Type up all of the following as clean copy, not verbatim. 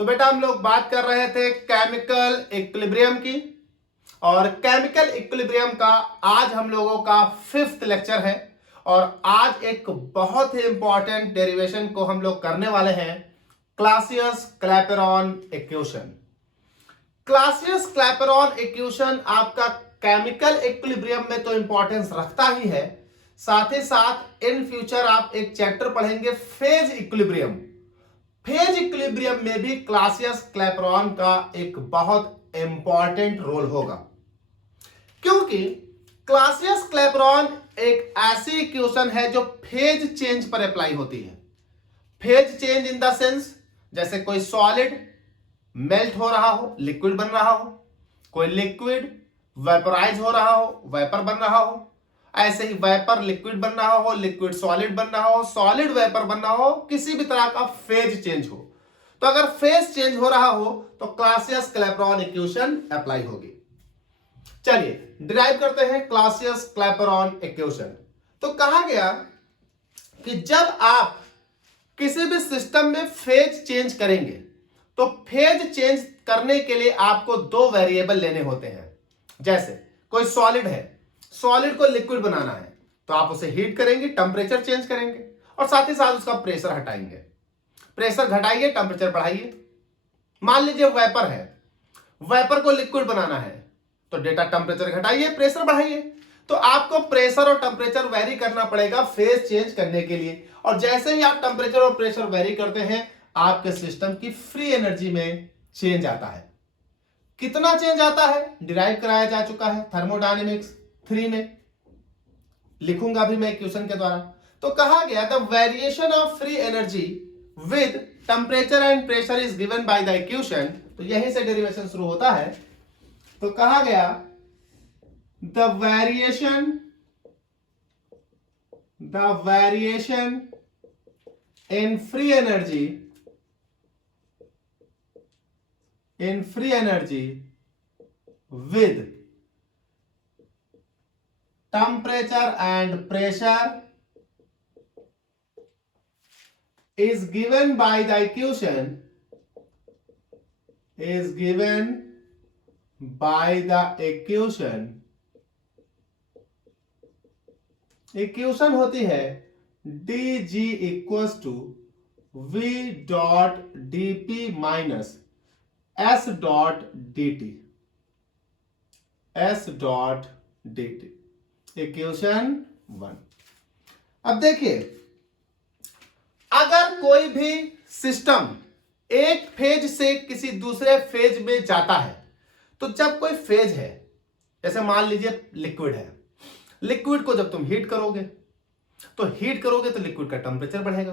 तो बेटा हम लोग बात कर रहे थे केमिकल इक्विलिब्रियम की, और केमिकल इक्विलिब्रियम का आज हम लोगों का 5th लेक्चर है। और आज एक बहुत ही इंपॉर्टेंट डेरिवेशन को हम लोग करने वाले हैं, Clausius Clapeyron equation. Clausius Clapeyron equation आपका केमिकल इक्विलिब्रियम में तो इंपॉर्टेंस रखता ही है, साथ ही साथ इन फ्यूचर आप एक चैप्टर पढ़ेंगे फेज इक्विलिब्रियम। फेज इक्विलिब्रियम में भी क्लासियस क्लैपेरॉन का एक बहुत इंपॉर्टेंट रोल होगा, क्योंकि क्लासियस क्लैपेरॉन एक ऐसी इक्वेशन है जो फेज चेंज पर अप्लाई होती है। Phase change in the sense, जैसे कोई सॉलिड मेल्ट हो रहा हो, लिक्विड बन रहा हो, कोई लिक्विड वेपराइज हो रहा हो, वेपर बन रहा हो, ऐसे ही वेपर लिक्विड बन रहा हो, लिक्विड सॉलिड बन रहा हो, सॉलिड वेपर बन रहा हो, किसी भी तरह का फेज चेंज हो। तो अगर फेज चेंज हो रहा हो तो क्लासियस क्लैपेरॉन इक्वेशन अप्लाई होगी। चलिए डिराइव करते हैं क्लासियस क्लैपेरॉन इक्वेशन। तो कहा गया कि जब आप किसी भी सिस्टम में फेज चेंज करेंगे तो फेज चेंज करने के लिए आपको दो वेरिएबल लेने होते हैं। जैसे कोई सॉलिड है, सॉलिड को लिक्विड बनाना है तो आप उसे हीट करेंगे, टेंपरेचर चेंज करेंगे और साथ ही साथ उसका प्रेशर हटाएंगे। प्रेशर घटाइए, टेंपरेचर बढ़ाइए। मान लीजिए वेपर है, वेपर को लिक्विड बनाना है तो डेटा टेंपरेचर घटाइए, प्रेशर बढ़ाइए। तो आपको प्रेशर और टेंपरेचर वेरी करना पड़ेगा फेज चेंज करने के लिए। और जैसे ही आप टेंपरेचर और प्रेशर वेरी करते हैं आपके सिस्टम की फ्री एनर्जी में चेंज आता है। कितना चेंज आता है डिराइव कराया जा चुका है थर्मोडायनेमिक्स 3 में, लिखूंगा भी मैं इक्वेशन के द्वारा। तो कहा गया the variation of free energy with temperature and pressure is given by the equation. तो यहीं से डेरिवेशन शुरू होता है। तो कहा गया the variation in free energy with temperature and pressure is given by the equation equation होती है dg equals to v dot dp minus s dot dt equation 1। अब देखिए, अगर कोई भी सिस्टम एक फेज से किसी दूसरे फेज में जाता है, तो जब कोई फेज है, जैसे मान लीजिए लिक्विड है, लिक्विड को जब तुम हीट करोगे तो लिक्विड का टेंपरेचर बढ़ेगा।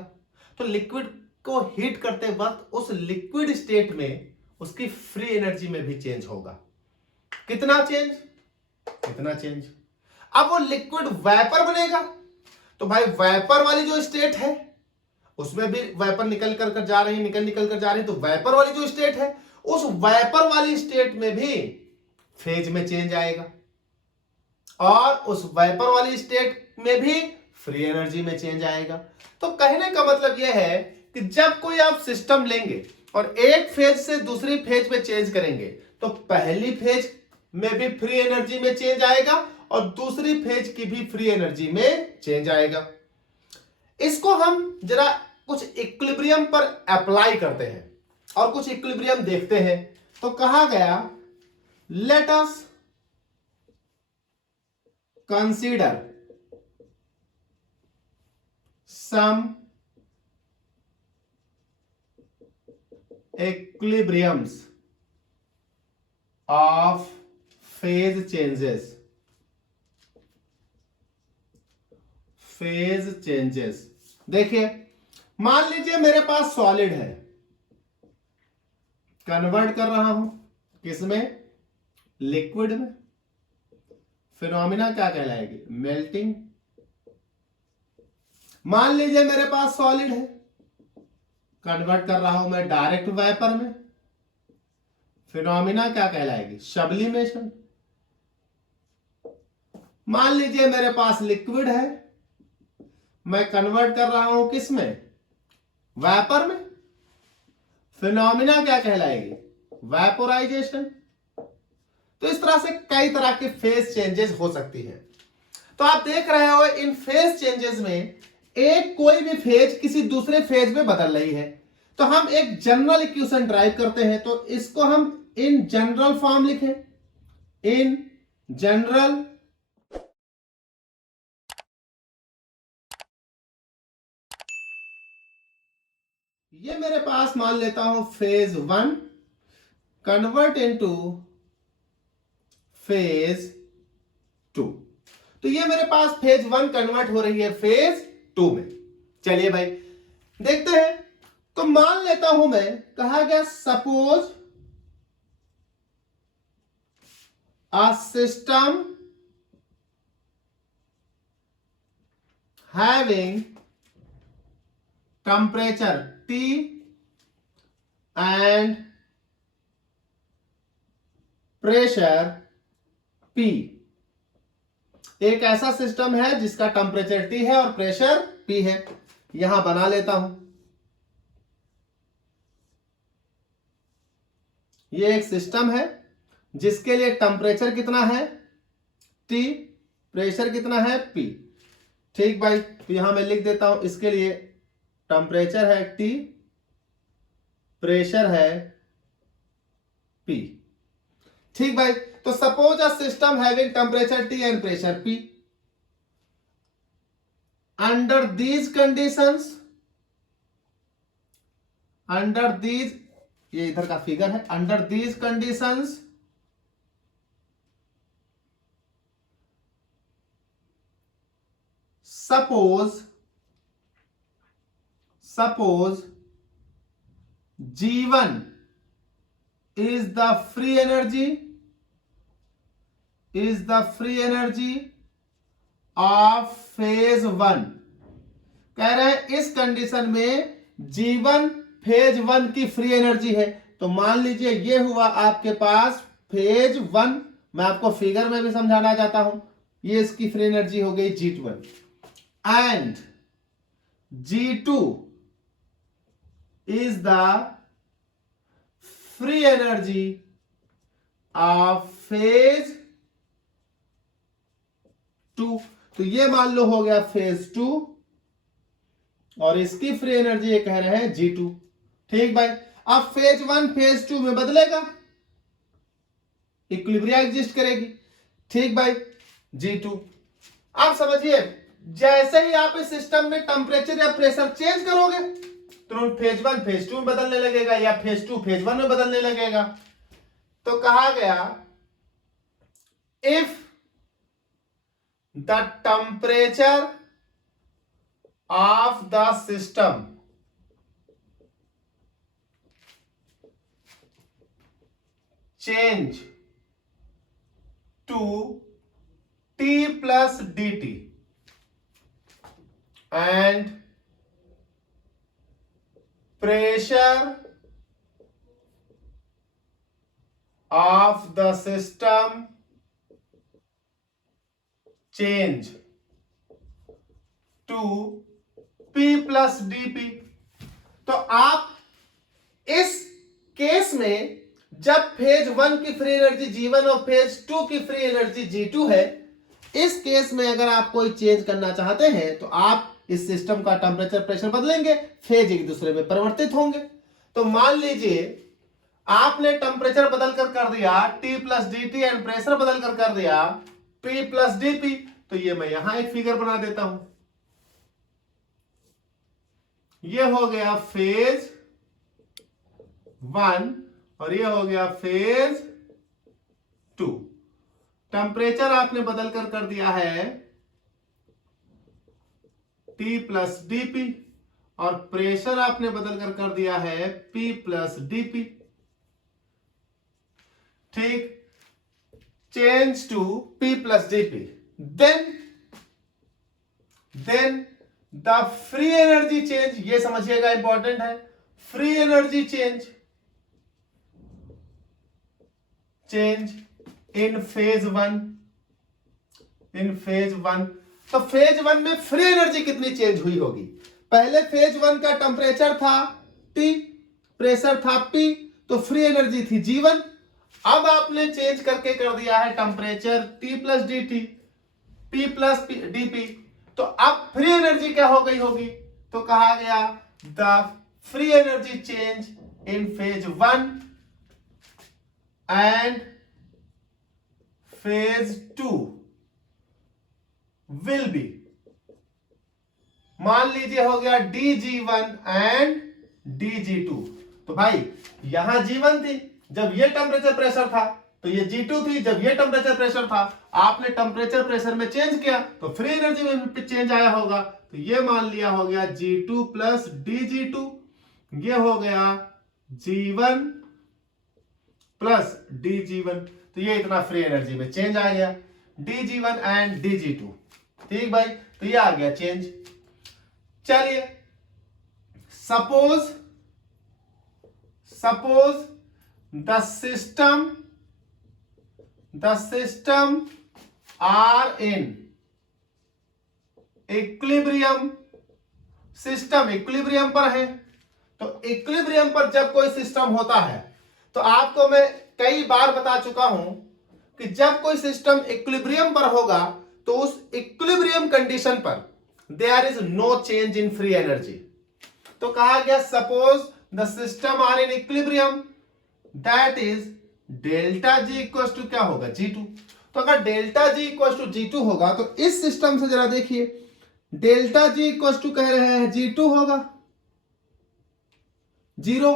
तो लिक्विड को हीट करते वक्त उस लिक्विड स्टेट में उसकी फ्री एनर्जी में भी चेंज होगा। कितना चेंज? अब वो लिक्विड वेपर बनेगा तो भाई वेपर वाली जो स्टेट है उसमें भी वेपर निकल कर जा रही है, तो वेपर वाली जो स्टेट है उस वेपर वाली स्टेट में भी फेज में चेंज आएगा और उस वेपर वाली स्टेट में भी फ्री एनर्जी में चेंज आएगा। तो कहने का मतलब यह है कि जब कोई आप सिस्टम लेंगे और एक फेज से दूसरी फेज में चेंज करेंगे तो पहली फेज में भी फ्री एनर्जी में चेंज आएगा और दूसरी फेज की भी फ्री एनर्जी में चेंज आएगा। इसको हम जरा कुछ इक्विलिब्रियम पर अप्लाई करते हैं और कुछ इक्विलिब्रियम देखते हैं। तो कहा गया let us consider some equilibriums of phase changes. देखिए, मान लीजिए मेरे पास सॉलिड है, कन्वर्ट कर रहा हूं किसमें? लिक्विड में। फिनोमिना क्या कहलाएगी? मेल्टिंग। मान लीजिए मेरे पास सॉलिड है, कन्वर्ट कर रहा हूं मैं डायरेक्ट वेपर में। फिनोमिना क्या कहलाएगी? सब्लिमेशन। मान लीजिए मेरे पास लिक्विड है, मैं कन्वर्ट कर रहा हूं किसमें? वेपर में। फिनोमिना क्या कहलाएगी? वेपोराइजेशन। तो इस तरह से कई तरह के फेज चेंजेस हो सकती है। तो आप देख रहे हो इन फेज चेंजेस में एक कोई भी फेज किसी दूसरे फेज में बदल रही है। तो हम एक जनरल इक्वेशन ड्राइव करते हैं, तो इसको हम इन जनरल फॉर्म लिखें। इन जनरल ये मेरे पास मान लेता हूं फेज 1 कन्वर्ट इनटू फेज 2। तो ये मेरे पास फेज 1 कन्वर्ट हो रही है फेज 2 में। चलिए भाई देखते हैं। तो मान लेता हूं मैं, कहा गया suppose a system having temperature T and pressure P। एक ऐसा सिस्टम है जिसका टेम्परेचर T है और प्रेशर P है। यहां बना लेता हूं। ये एक सिस्टम है जिसके लिए टेम्परेचर कितना है T, प्रेशर कितना है P। ठीक भाई, तो यहां मैं लिख देता हूं, इसके लिए टेम्परेचर है T, प्रेशर है P। ठीक भाई, तो suppose a system having temperature T and pressure P। Under these conditions, under these, ये इधर का फिगर है, under these conditions suppose G1 is the free energy of phase 1। कह रहे हैं इस कंडीशन में G1 फेज 1 की फ्री एनर्जी है। तो मान लीजिए ये हुआ आपके पास फेज 1। मैं आपको फिगर में भी समझाना चाहता हूं। ये इसकी फ्री एनर्जी हो गई G1 and G2 is the free energy of phase 2। तो ये मान लो हो गया फेज 2 और इसकी फ्री एनर्जी ये कह रहे हैं G2। ठीक भाई, अब फेज 1 फेज 2 में बदलेगा, इक्विलिब्रियम एग्जिस्ट करेगी। ठीक भाई, G2। आप समझिए, जैसे ही आप इस सिस्टम में टेम्परेचर या प्रेशर चेंज करोगे तुरंत फेज 1 फेज 2 में बदलने लगेगा या फेज 2 फेज 1 में बदलने लगेगा। तो कहा गया if the temperature of the system change to T plus dt and pressure of the system change to P plus dP। तो आप इस केस में जब फेज 1 की फ्री एनर्जी G1 और फेज 2 की फ्री एनर्जी G2 है, इस केस में अगर आप कोई चेंज करना चाहते हैं तो आप इस सिस्टम का टेम्परेचर प्रेशर बदलेंगे, फेज एक दूसरे में परिवर्तित होंगे। तो मान लीजिए आपने टेम्परेचर बदल कर दिया T plus dt and pressure बदल कर दिया P प्लस dP। तो ये मैं यहां एक फिगर बना देता हूं। ये हो गया फेज 1 और ये हो गया फेज 2। टेम्परेचर आपने बदल कर दिया है T प्लस dP और प्रेशर आपने बदल कर दिया है P प्लस dP। ठीक, change to P plus dP। Then the free energy change, ये समझिएगा इंपॉर्टेंट है, free energy change in phase 1। तो फेज 1 में फ्री एनर्जी कितनी चेंज हुई होगी? पहले फेज 1 का टेम्परेचर था T, प्रेशर था P, तो फ्री एनर्जी थी G1। अब आपने चेंज करके कर दिया है temperature T plus D T, P plus D P, तो अब फ्री एनर्जी क्या हो गई होगी? तो कहा गया the free energy change in phase 1 and phase 2 will be, मान लीजिए हो गया dg1 एंड dg2। तो भाई यहां G1 थी जब ये टेम्परेचर प्रेशर था, तो ये G2 थी जब ये टेम्परेचर प्रेशर था। आपने टेम्परेचर प्रेशर में चेंज किया तो फ्री एनर्जी में भी चेंज आया होगा, तो ये मान लिया हो गया G2 प्लस dg2, ये हो गया G1 प्लस dg1, तो ये इतना फ्री एनर्जी में चेंज आ गया dg1 एंड dg2। ठीक भाई, तो ये आ गया चेंज। चलिए suppose the system are in equilibrium, system equilibrium पर है। तो इक्विलिब्रियम पर जब कोई सिस्टम होता है, तो आपको मैं कई बार बता चुका हूं कि जब कोई सिस्टम इक्विलिब्रियम पर होगा तो उस इक्विलिब्रियम कंडीशन पर there is no change in free energy. तो कहा गया suppose the system are in equilibrium, that is delta G equal to क्या होगा? G2। तो अगर delta G equal to G2 होगा तो इस सिस्टम से जरा देखिए, डेल्टा जी इक्वल टू कह रहे हैं G2 होगा 0,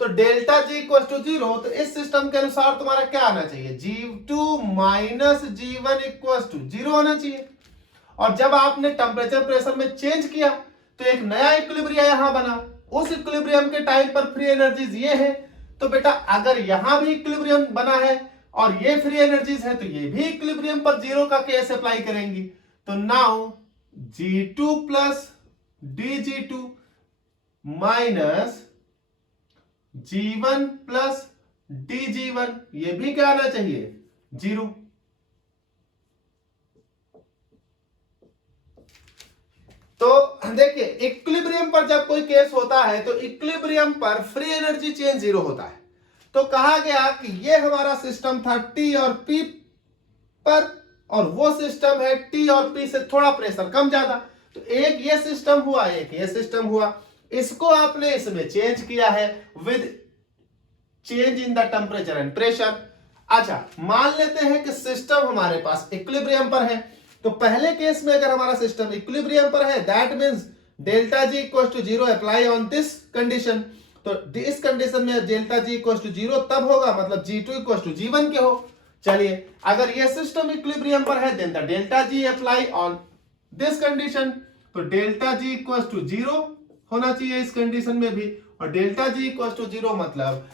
तो डेल्टा जी इक्वल टू 0, तो इस सिस्टम के अनुसार तुम्हारा क्या आना चाहिए? G2 minus G1 equal to 0 होना चाहिए। और जब आपने टेम्परेचर प्रेशर में चेंज किया तो एक नया इक्विलिब्रियम यहां बना, उस इक्विलिब्रियम के टाइम पर फ्री एनर्जीज ये है। तो बेटा अगर यहां भी इक्विलिब्रियम बना है और ये फ्री एनर्जीज है, तो ये भी इक्विलिब्रियम पर 0 का केस अप्लाई करेंगी। तो now G2 plus dg2 minus G1 plus dg1, ये भी क्या आना चाहिए? 0। तो देखिए इक्विलिब्रियम पर जब कोई केस होता है तो इक्विलिब्रियम पर फ्री एनर्जी चेंज 0 होता है। तो कहा गया कि ये हमारा सिस्टम था T और P पर, और वो सिस्टम है T और P से थोड़ा प्रेशर कम ज्यादा। तो एक ये सिस्टम हुआ, एक ये सिस्टम हुआ, इसको आपने इसमें चेंज किया है with change in the temperature and pressure. अच्छा मान लेते हैं कि सिस्टम हमारे पास इक्विलिब्रियम पर है, तो पहले केस में अगर हमारा सिस्टम इक्विलिब्रियम पर है, that means delta G equal to 0 apply on this condition. तो इस कंडीशन में डेल्टा जी इक्वल टू 0 तब होगा मतलब G2 इक्वल टू G1 के हो। चलिए अगर ये सिस्टम इक्विलिब्रियम पर है then the delta G apply on this condition, तो डेल्टा जी इक्वल टू 0 होना चाहिए इस कंडीशन में भी, और डेल्टा जी इक्वल टू 0 मतलब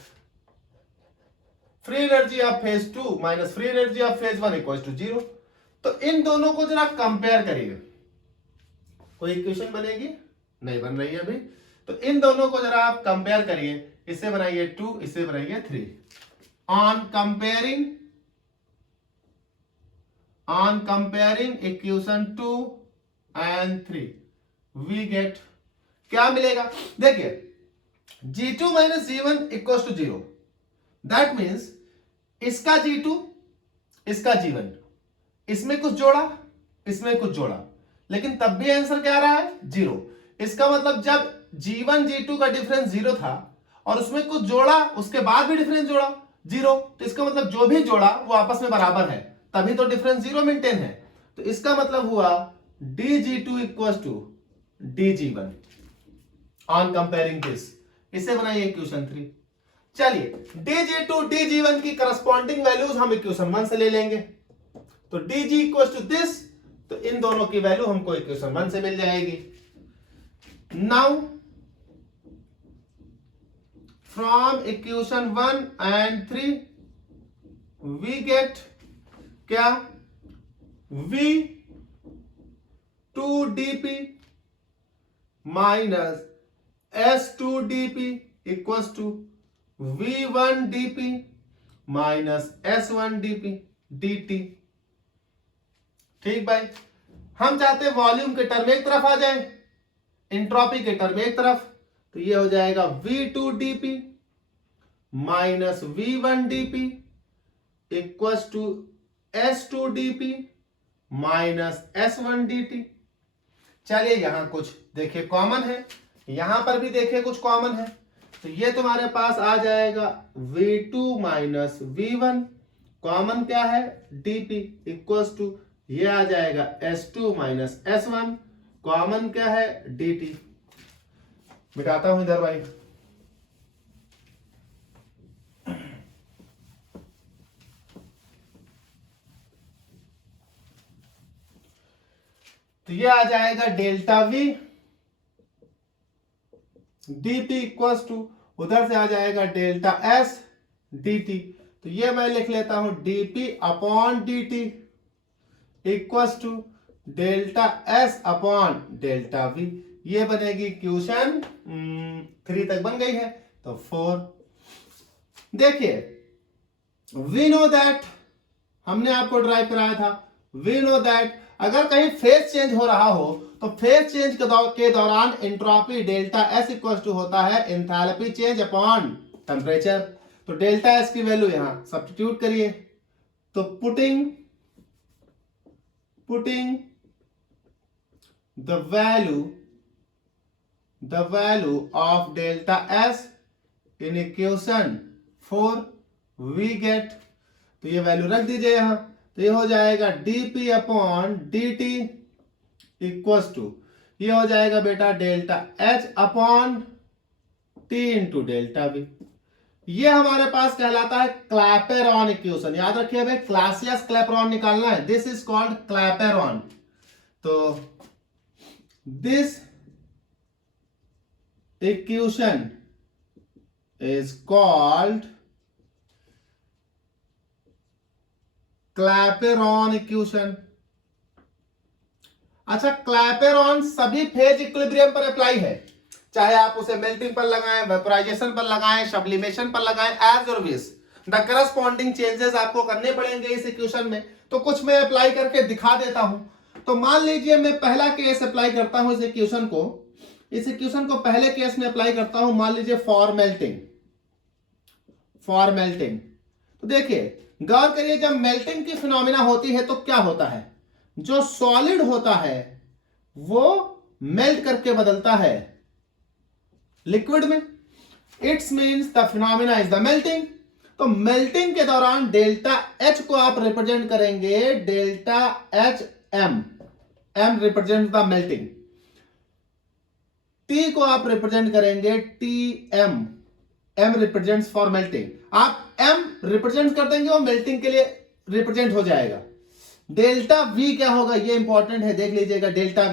free energy of phase 2 minus free energy of phase 1 equal to 0। तो इन दोनों को जरा कंपेयर करिए, कोई इक्वेशन बनेगी? नहीं बन रही है अभी। तो इन दोनों को जरा आप कंपेयर करिए, इसे बनाइए 2, इसे बनाइए 3। On comparing equation 2 and 3 we get क्या मिलेगा? देखिए G2 minus G1 equal to 0, that means इसका G2 इसका G1, इसमें कुछ जोड़ा इसमें कुछ जोड़ा, लेकिन तब भी आंसर क्या आ रहा है? 0। इसका मतलब जब G1 G2 का डिफरेंस 0 था और उसमें कुछ जोड़ा उसके बाद भी डिफरेंस जोड़ा 0, तो इसका मतलब जो भी जोड़ा वो आपस में बराबर है, तभी तो डिफरेंस 0 मेंटेन है। तो इसका मतलब हुआ dg2 equal to dg1 on comparing this. इसे बनाइए इक्वेशन 3। चलिए dg2 dg1 की करस्पॉन्डिंग वैल्यूज हम इक्वेशन 1 से ले लेंगे। तो dg इक्वल टू दिस, तो इन दोनों की वैल्यू हमको इक्वेशन 1 से मिल जाएगी। Now from equation 1 and 3 we get क्या? V2dp minus S2dp equals to V1dp minus S1dp dt। ठीक भाई, हम चाहते हैं वॉल्यूम के टर्म एक तरफ आ जाए, एंट्रोपी के टर्म एक तरफ। तो ये हो जाएगा V2 dP minus V1 dP equals to S2 dP minus S1 dt। चलिए यहां कुछ देखिए कॉमन है, यहां पर भी देखिए कुछ कॉमन है, तो ये तुम्हारे पास आ जाएगा V2 माइनस V1, कॉमन क्या है dP इक्वल्स टू ये आ जाएगा S2 माइनस S1, कॉमन क्या है dt। मिटाता हूं इधर भाई, तो ये आ जाएगा delta V dP equals to उधर से आ जाएगा डेल्टा S dt। तो ये मैं लिख लेता हूं dP upon dt equals to delta S upon delta V। ये बनेगी इक्वेशन 3 तक बन गई है, तो 4। देखिए वी नो दैट, हमने आपको ड्राइव कराया था, वी नो दैट अगर कहीं फेज चेंज हो रहा हो तो फेज चेंज के दौरान entropy delta S equal to होता है एंथैल्पी चेंज अपॉन टेम्परेचर। तो डेल्टा एस की वैल्यू यहां सब्स्टिट्यूट करिए, तो putting the value of delta S in equation 4 we get, तो ये वैल्यू रख दीजिए यहां, तो ये हो जाएगा dP upon dt equals to ये हो जाएगा बेटा delta H upon T into delta V। ये हमारे पास कहलाता है क्लैपेरॉन इक्वेशन। याद रखिए भाई, क्लासियस क्लैपेरॉन निकालना है, दिस इज कॉल्ड क्लैपेरॉन। तो this equation is called Clapeyron equation. अच्छा, क्लैपेरॉन सभी फेज इक्विलिब्रियम पर अप्लाई है, चाहे आप उसे मेल्टिंग पर लगाएं, वेपोराइजेशन पर लगाएं, सब्लिमेशन पर लगाएं, as your wish. The corresponding changes आपको करने पड़ेंगे इस इक्वेशन में, तो कुछ मैं अप्लाई करके दिखा देता हूं। तो मान लीजिए मैं पहला केस अप्लाई करता हूं इस इक्वेशन को पहले केस में अप्लाई करता हूं, मान लीजिए फॉर मेल्टिंग। तो देखिए गौर करिए, जब मेल्टिंग की फिनोमिना होती है तो क्या होता है, जो सॉलिड होता है वो मेल्ट करके बदलता है लिक्विड में, it's means the phenomena is the melting. तो मेल्टिंग के दौरान डेल्टा एच को आप रिप्रेजेंट करेंगे delta H M represent the melting, T को आप रिप्रेजेंट करेंगे T M represents for melting. आप एम रिप्रेजेंट कर देंगे वो मेल्टिंग के लिए रिप्रेजेंट हो जाएगा। डेल्टा वी क्या होगा, ये इंपॉर्टेंट है, देख लीजिएगा। Delta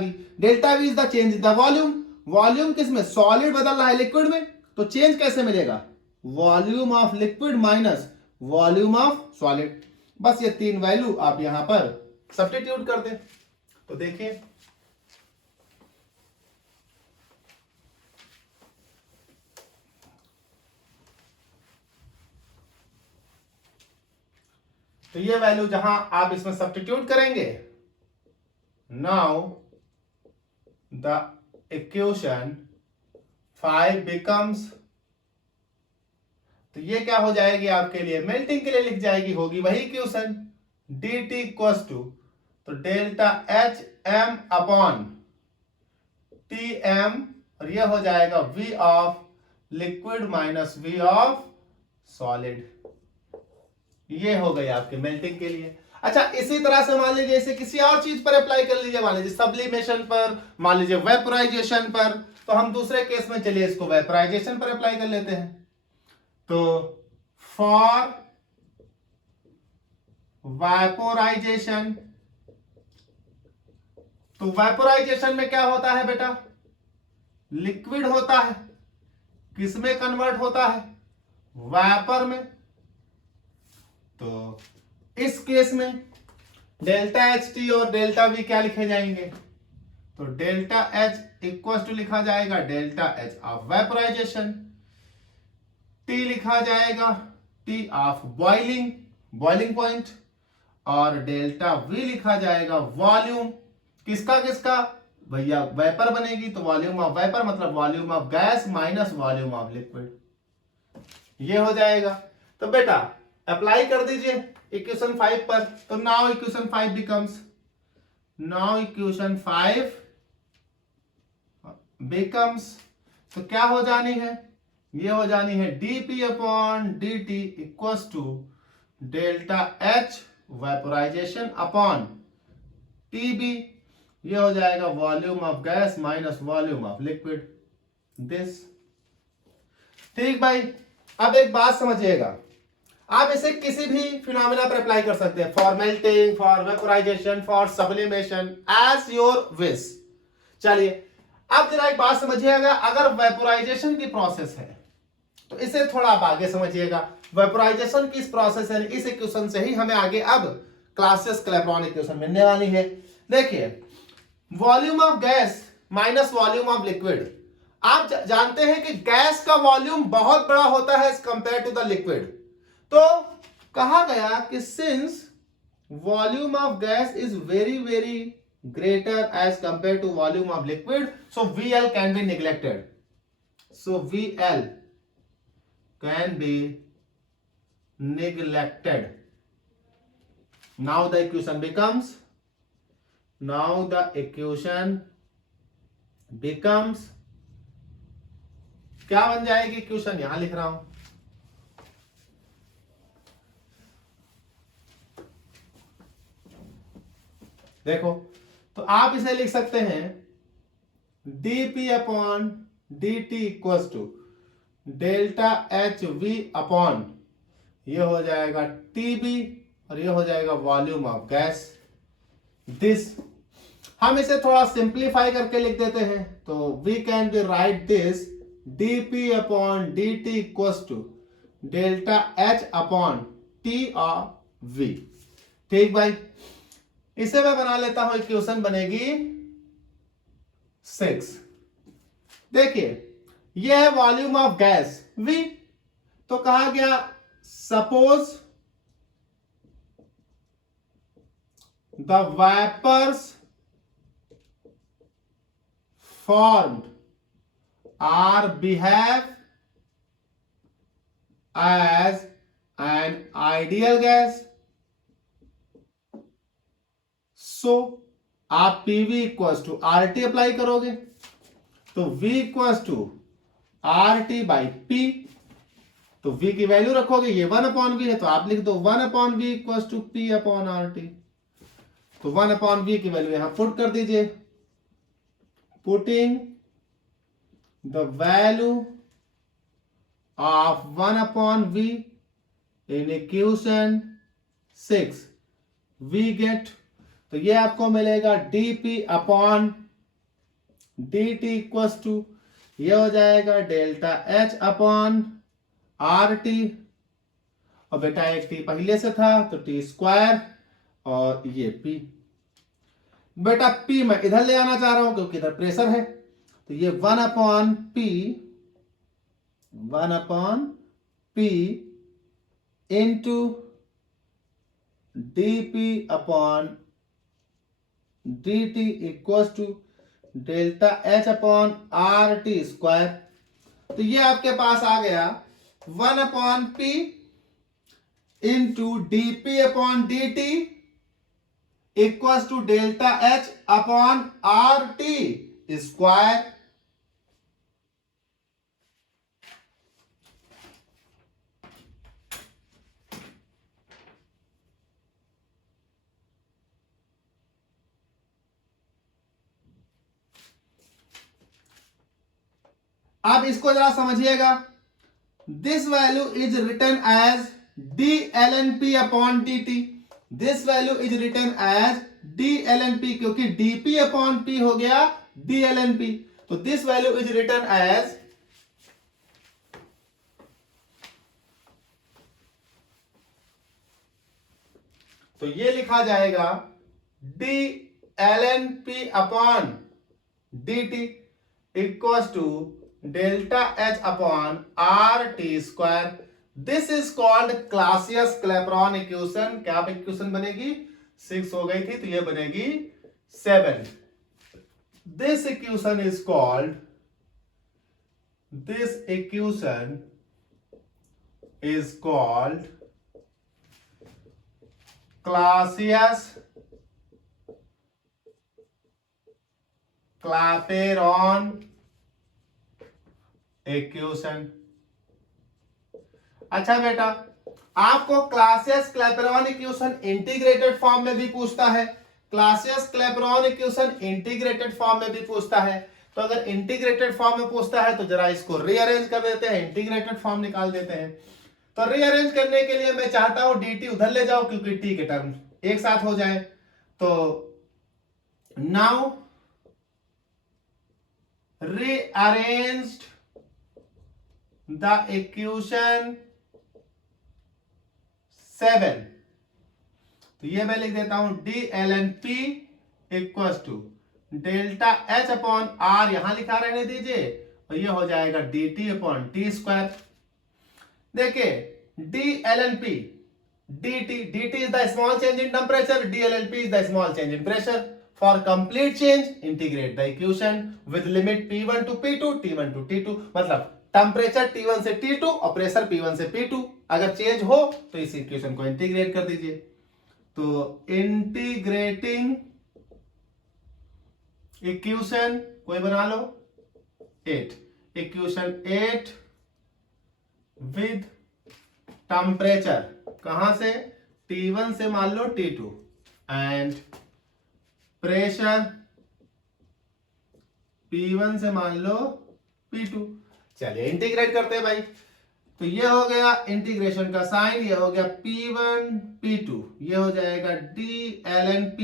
we is the change in the volume किसमें, सॉलिड बदल रहा है लिक्विड में, तो चेंज कैसे मिलेगा, volume of liquid minus volume of solid. बस ये 3 वैल्यू आप यहां पर सब्स्टिट्यूट कर दें, तो देखिए तो ये वैल्यू जहां आप इसमें सब्स्टिट्यूट करेंगे, नाउ द इक्वेशन 5 बिकम्स, तो ये क्या हो जाएगी आपके लिए, मेल्टिंग के लिए लिख जाएगी, होगी वही इक्वेशन dt इक्वल्स टू, तो delta H M upon T M, और ये हो जाएगा v of liquid minus v of solid. ये हो गई आपके मेल्टिंग के लिए। अच्छा, इसी तरह से मान लीजिए इसे किसी और चीज पर अप्लाई कर लीजिए, मान लीजिए सब्लिमेशन पर, मान लीजिए वेपोराइजेशन पर, तो हम दूसरे केस में चलिए इसको वेपोराइजेशन पर अप्लाई कर लेते हैं। तो फॉर वेपोराइजेशन, तो वेपोराइजेशन में क्या होता है बेटा, लिक्विड होता है, किसमें कन्वर्ट होता है, वेपर में। तो इस केस में डेल्टा एच टी और डेल्टा वी क्या लिखे जाएंगे, तो डेल्टा एच इक्वल टू लिखा जाएगा delta H of vaporisation, T लिखा जाएगा टी ऑफ बॉइलिंग पॉइंट, और डेल्टा वी लिखा जाएगा वॉल्यूम किसका भैया वेपर बनेगी तो वॉल्यूम ऑफ वेपर मतलब volume of gas minus volume of liquid, ये हो जाएगा। तो बेटा अप्लाई कर दीजिए इक्वेशन 5 पर। तो now equation 5 becomes, now equation 5 becomes, तो क्या हो जानी है, ये हो जानी है dp upon dt equals to delta H vaporization upon TB, ये हो जाएगा volume of gas minus volume of liquid, this. ठीक भाई, अब एक बात समझिएगा, आप इसे किसी भी फिनोमेना पर अप्लाई कर सकते हैं, for melting, for vaporization, for sublimation, as your wish. चलिए अब जरा एक बात समझिएगा, अगर वेपोराइजेशन की प्रोसेस है तो इसे थोड़ा आप आगे समझिएगा। वेपोराइजेशन की इस प्रोसेस है, इस इक्वेशन से ही हमें आगे अब क्लासियस क्लैपेरॉन इक्वेशन मिलने वाली है। देखिए volume of gas minus volume of liquid, आप जानते हैं कि गैस का वॉल्यूम बहुत बड़ा होता है as compare to the liquid. तो कहा गया कि since volume of gas is very very greater as compare to volume of liquid, so VL can be neglected, so VL can be neglected. Now the equation becomes, क्या बन जाएगी equation, यहां लिख रहा हूं, देखो तो आप इसे लिख सकते हैं dp upon dt equals to delta HV upon, ये हो जाएगा TB और ये हो जाएगा वॉल्यूम ऑफ गैस, दिस। हम इसे थोड़ा सिंप्लीफाई करके लिख देते हैं, तो we can be write this dp upon dt equals to delta H upon T of V। ठीक भाई, इसे मैं बना लेता हूं, इक्वेशन बनेगी 6। देखिए यह है वॉल्यूम ऑफ गैस V, तो कहा गया suppose the vapours formed are behave as an ideal gas, so आप PV equals to RT apply करोगे तो V equals to RT by P, तो V की वैल्यू रखोगे, ये 1 अपॉन V है तो आप लिख दो 1 upon V equals to P upon RT, तो 1 अपॉन V की वैल्यू यहां पुट कर दीजिए, putting the value of 1 upon V in equation 6, we get, तो ये आपको मिलेगा dp upon dt equals to, ये हो जाएगा डेल्टा H अपॉन RT, और बेटा एक t पहले से था तो t स्क्वायर और ये p, बेटा p मैं इधर ले आना चाह रहा हूं क्योंकि इधर प्रेशर है, तो ये 1 upon P into dp upon dt equals to delta H upon RT square, तो ये आपके पास आ गया 1 upon P into dp upon dt equals to delta H upon RT square. अब इसको जरा समझिएगा, this value is written as dlnp upon dt, this value is written as dlnp क्योंकि dp अपॉन p हो गया dlnp, तो this value is written as तो ये लिखा जाएगा dlnp upon dt equals to delta H upon RT square, this is called Clausius Clapeyron equation. क्या equation बनेगी, 6 हो गई थी तो ये बनेगी 7। this equation is called Clapeyron equation. अच्छा बेटा, आपको Clausius Clapeyron equation integrated form में भी पूछता है, Clausius Clapeyron equation integrated form में भी पूछता है। तो अगर इंटीग्रेटेड फॉर्म में पूछता है तो जरा इसको रीअरेंज कर देते हैं, इंटीग्रेटेड फॉर्म निकाल देते हैं। तो रीअरेंज करने के लिए मैं चाहता हूं dt उधर ले जाओ, क्योंकि t के टर्म एक साथ हो जाए। तो नाउ rearranged the equation 7। तो ये मैं लिख देता हूं D L N P equal to delta H upon R, यहां लिखा रहने दीजिए, और ये हो जाएगा D T upon T square. देखिए D L N P D T is the small change in temperature, D L N P is the small change in pressure. For complete change, integrate the equation with limit P1 to P2, T1 to T2। मतलब temperature T1 से T2 और pressure P1 से P2 अगर change हो तो इस equation को integrate कर दीजिए। तो इंटीग्रेटिंग इक्वेशन कोई बना लो 8, इक्वेशन 8 विद टेम्परेचर कहां से, T1 से मान लो T2 एंड प्रेशर P1 से मान लो P2। चलिए इंटीग्रेट करते हैं भाई। तो ये हो गया इंटीग्रेशन का साइन, ये हो गया P1 P2, ये हो जाएगा DLNP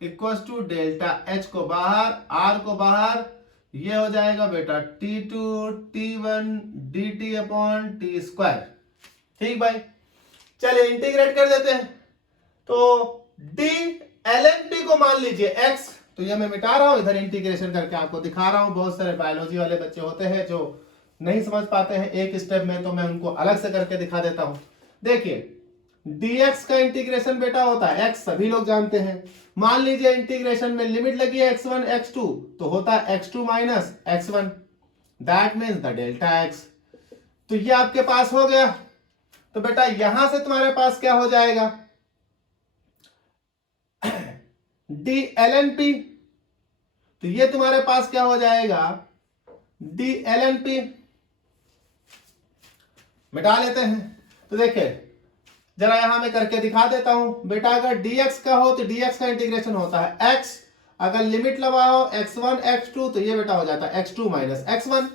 equal to delta H को बाहर R को बाहर, ये हो जाएगा बेटा T2 T1 dt upon T square. ठीक भाई, चलिए इंटीग्रेट कर देते हैं। तो D LNP को मान लीजिए x, तो ये मैं मिटा रहा हूं, इधर इंटीग्रेशन करके आपको दिखा रहा हूं। बहुत सारे बायोलॉजी वाले बच्चे होते हैं जो नहीं समझ पाते हैं एक स्टेप में, तो मैं उनको अलग से करके दिखा देता हूं। देखिए dx का इंटीग्रेशन बेटा होता है x, सभी लोग जानते हैं। मान लीजिए इंटीग्रेशन में लिमिट लगी है x1 x2, तो होता है x2 minus x1, that means the delta x। तो ये आपके पास हो गया। तो बेटा यहां से तुम्हारे पास क्या हो जाएगा, डी एल एन पी, तो ये तुम्हारे पास क्या हो जाएगा डी एल एन पी, मिटा लेते हैं। तो देखिए जरा यहां मैं करके दिखा देता हूं बेटा, अगर dx का हो तो dx का इंटीग्रेशन होता है x, अगर लिमिट लगा हो x1 x2 तो ये बेटा हो जाता है x2 माइनस x1।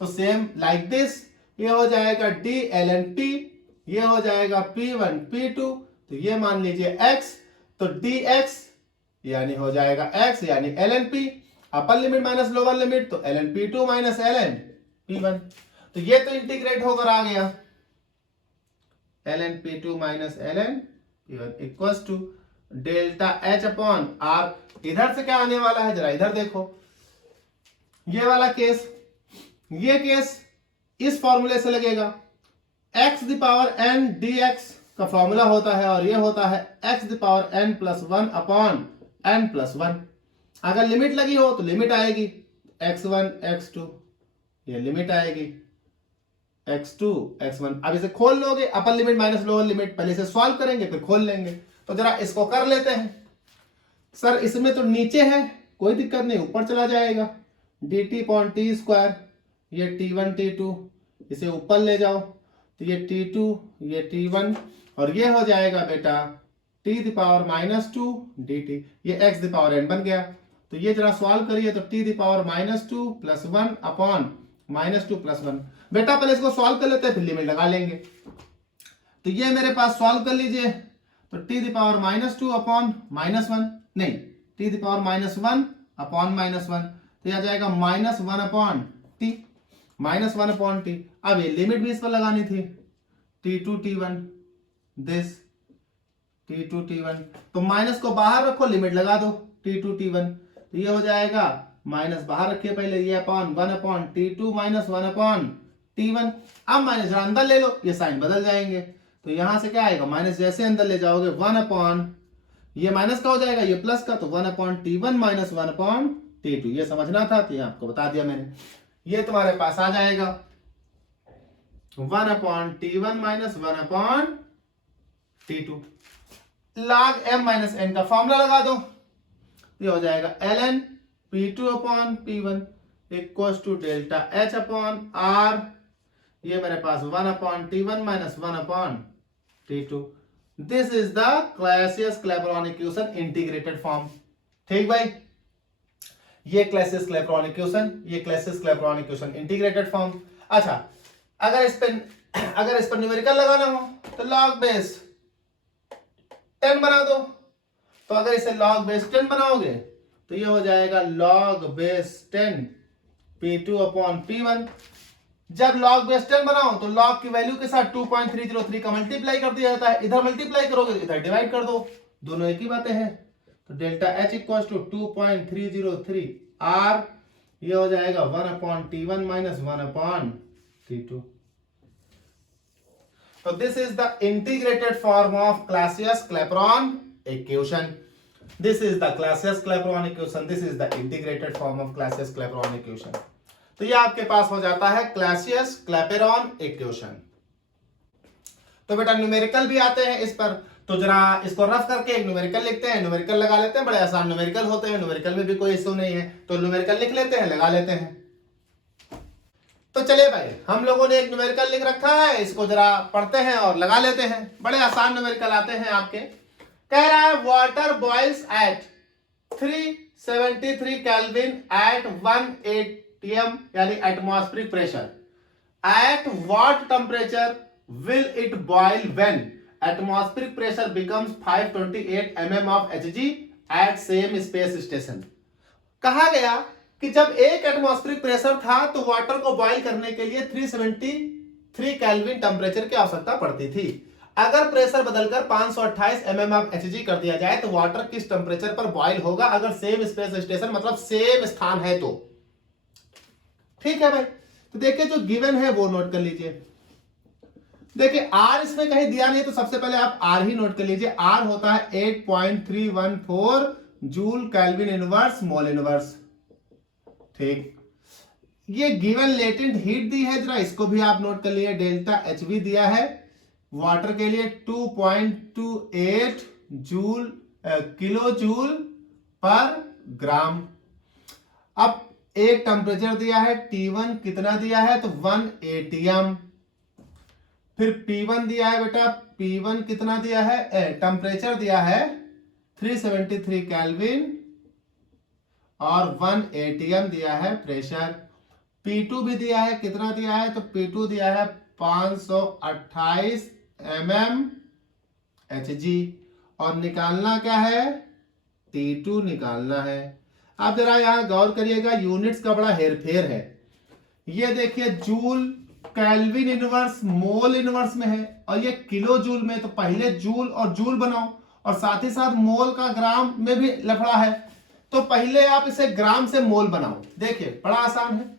तो सेम लाइक दिस, ये हो जाएगा डी एल एन पी, ये हो जाएगा P1 P2, तो ये मान लीजिए x, तो dx यानी हो जाएगा x यानी ln p, upper limit minus lower limit, तो ln p2 minus ln p1। तो ये तो इंटीग्रेट होकर आ गया ln p2 minus ln p1 equals to delta h upon r। इधर से क्या आने वाला है, जरा इधर देखो, ये वाला केस, ये केस इस फॉर्मूले से लगेगा, x the power n dx का फॉर्मूला होता है, और ये होता है x the power n plus 1 upon n plus 1। अगर लिमिट लगी हो तो लिमिट आएगी x1 x2, ये लिमिट आएगी x2 x1। अब इसे खोल लोगे, upper limit minus lower limit, पहले से सॉल्व करेंगे फिर खोल लेंगे। तो जरा इसको कर लेते हैं। सर इसमें तो नीचे है, कोई दिक्कत नहीं, ऊपर चला जाएगा dt अपॉन टी स्क्वायर, ये t1 t2, इसे ऊपर ले जाओ, तो ये t2 ये t1, और ये हो जाएगा बेटा t the power minus 2 dt, ये x द पावर n बन गया। तो ये जरा सॉल्व करिए, तो t the power minus 2 plus 1 upon minus 2 plus 1। बेटा पहले इसको सॉल्व कर लेते हैं, फिर लिमिट लगा लेंगे। तो ये मेरे पास सॉल्व कर लीजिए, तो t the power minus 2 upon minus 1, नहीं t the power minus 1 upon minus 1, तो यह आ जाएगा minus 1 upon t, minus 1 upon t। अब ये लिमिट भी इस पर लगानी थी, t2 t1 this t2 t1, तो माइनस को बाहर रखो, लिमिट लगा दो t2 t1, तो ये हो जाएगा माइनस बाहर रखिए पहले, ये upon 1 upon t2 minus 1 upon t1। अब माइनस जरा अंदर ले लो, ये साइन बदल जाएंगे, तो यहां से क्या आएगा, माइनस जैसे अंदर ले जाओगे 1 अपॉन, ये माइनस का हो जाएगा ये प्लस का, तो 1 upon t1 minus 1 upon T2। ये समझना था तो ये आपको बता दिया मैंने। ये तुम्हारे पास आ जाएगा 1/T1 minus 1/T2। log m minus n का फॉर्मूला लगा दो, ये हो जाएगा ln P2/P1 equal to delta H/R। ये मेरे पास 1/T1 minus 1/T2। This is the Clausius-Clapeyron equation integrated form. ठीक भाई, ये क्लासियस-क्लैपेरॉन इक्वेशन इंटीग्रेटेड फॉर्म। अच्छा, अगर इस पर न्यूमेरिकल लगाना हो तो log बेस 10 बना दो। तो अगर इसे log बेस 10 बनाओगे तो ये हो जाएगा log बेस 10 P2/P1। जब log बेस 10 बनाओ तो log की वैल्यू के साथ 2.303 का मल्टीप्लाई कर दिया जाता है। इधर मल्टीप्लाई करोगे तो इधर डिवाइड कर दो, दोनों एक ही बातें हैं। तो delta H equal to 2.303 R, ये हो जाएगा 1/T1 minus 1/T2। So this is the integrated form of Clausius-Clapeyron equation. This is the Clausius-Clapeyron equation. This is the integrated form of Clausius-Clapeyron equation. तो ये आपके पास हो जाता है Clausius-Clapeyron equation। तो बेटा न्यूमेरिकल भी आते हैं इस पर, तो जरा इसको रफ करके एक न्यूमेरिकल लिखते हैं, न्यूमेरिकल लगा लेते हैं। बड़े आसान न्यूमेरिकल होते हैं, न्यूमेरिकल में भी कोई इश्यू नहीं है। तो न्यूमेरिकल लिख लेते हैं, लगा लेते हैं। तो चलिए भाई, हम लोगों ने एक न्यूमेरिकल लिख रखा है, इसको जरा पढ़ते हैं और लगा लेते हैं। बड़े आसान न्यूमेरिकल आते हैं आपके। कह रहा है water boils at 373 kelvin at 1 atm यानी atmospheric pressure. At what temperature will it boil when atmospheric pressure becomes 528 mm of Hg at same space station. कहा गया कि जब एक एटमॉस्फेरिक प्रेशर था तो वाटर को बॉईल करने के लिए 373 केल्विन टेम्परेचर की आवश्यकता पड़ती थी। अगर प्रेशर बदलकर 528 mm of Hg कर दिया जाए तो वाटर किस टेम्परेचर पर बॉईल होगा अगर सेम स्पेस स्टेशन मतलब सेम स्थान है तो। ठीक है भाई, तो देखिए जो गिवन है वो नोट कर लीजिए। देखिए R इसमें कहीं दिया नहीं तो सबसे पहले आप R ही नोट कर लीजिए। R होता है 8.314 joule kelvin inverse mole inverse. ठीक, ये गिवन लेटेंट हीट दी है, जरा इसको भी आप नोट कर लिए। डेल्टा HV दिया है वाटर के लिए 2.28 जूल किलो जूल पर ग्राम। अब एक टेम्परेचर दिया है T1 कितना दिया है तो 1 atm। फिर P1 दिया है बेटा, P1 कितना दिया है, टेम्परेचर दिया है 373 केल्विन और 1 atm दिया है प्रेशर। P2 भी दिया है, कितना दिया है तो P2 दिया है 528 mm Hg और निकालना क्या है, T2 निकालना है। अब जरा यहां गौर करिएगा, यूनिट्स का बड़ा हेरफेर है। ये देखिए joule kelvin inverse mole inverse में है और ये किलो जूल में, तो पहले जूल और जूल बनाओ और साथ ही साथ मोल का ग्राम में भी लफड़ा है, तो पहले आप इसे ग्राम से मोल बनाओ। देखिए बड़ा आसान है।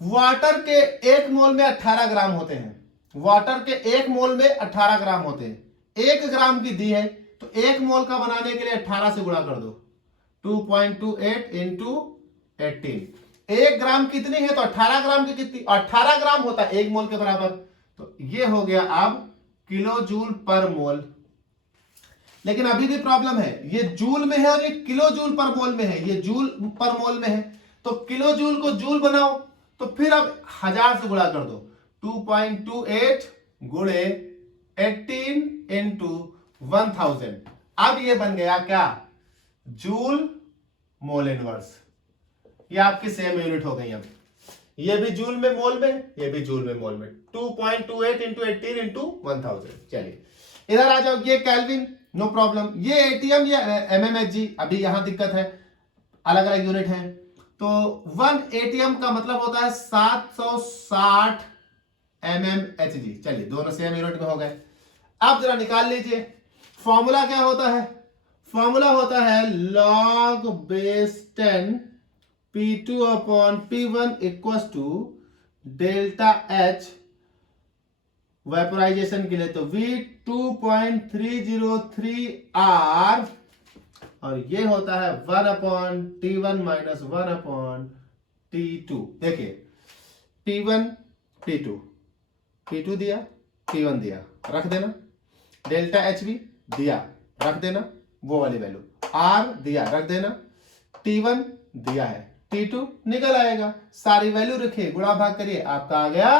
वाटर के एक मोल में 18 ग्राम होते हैं, वाटर के एक मोल में 18 ग्राम होते हैं। 1 ग्राम की दी है तो 1 मोल का बनाने के लिए 18 से गुणा कर दो, 2.28 इंटू 18। 1 ग्राम कितनी है तो 18 ग्राम की कितनी, 18 ग्राम होता है 1 मोल के बराबर। तो ये हो गया अब किलो जूल पर मोल। लेकिन अभी भी प्रॉब्लम है, ये जूल में है और ये किलो जूल पर मोल में है, ये जूल पर मोल में है। तो किलो जूल को जूल बनाओ तो फिर अब 1000 से गुणा कर दो, 2.28 गुणे 18 इंटू 1000। अब ये बन गया क्या, जूल मोल इनवर्स। ये आपकी सेम यूनिट हो गई। अब ये भी जूल में मोल में, ये भी जूल में मोल में, 2.28 इंटू 18 इंटू 1000। चलिए इधर आ जाओ, ये केल्विन नो प्रॉब्लम, ये एटीएम या mmHg, अभी यहां दिक्कत है, अलग अलग यूनिट है। तो 1 atm का मतलब होता है 760 mmHg। चलिए दोनों सेम यूनिट में हो गए। अब जरा निकाल लीजिए फॉर्मूला क्या होता है। फॉर्मूला होता है log base 10 P2/P1 equal to delta H vaporization के लिए तो V 2.303 R और ये होता है 1/T1 माइनस 1/T2। देखिए T1 T2, T2 दिया, T1 दिया, रख देना। डेल्टा एच बी दिया, रख देना वो वाली वैल्यू। आर दिया, रख देना। T1 दिया है, T2 निकल आएगा। सारी वैल्यू रखिए, गुणा भाग करिए, आपका आ गया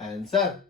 आंसर।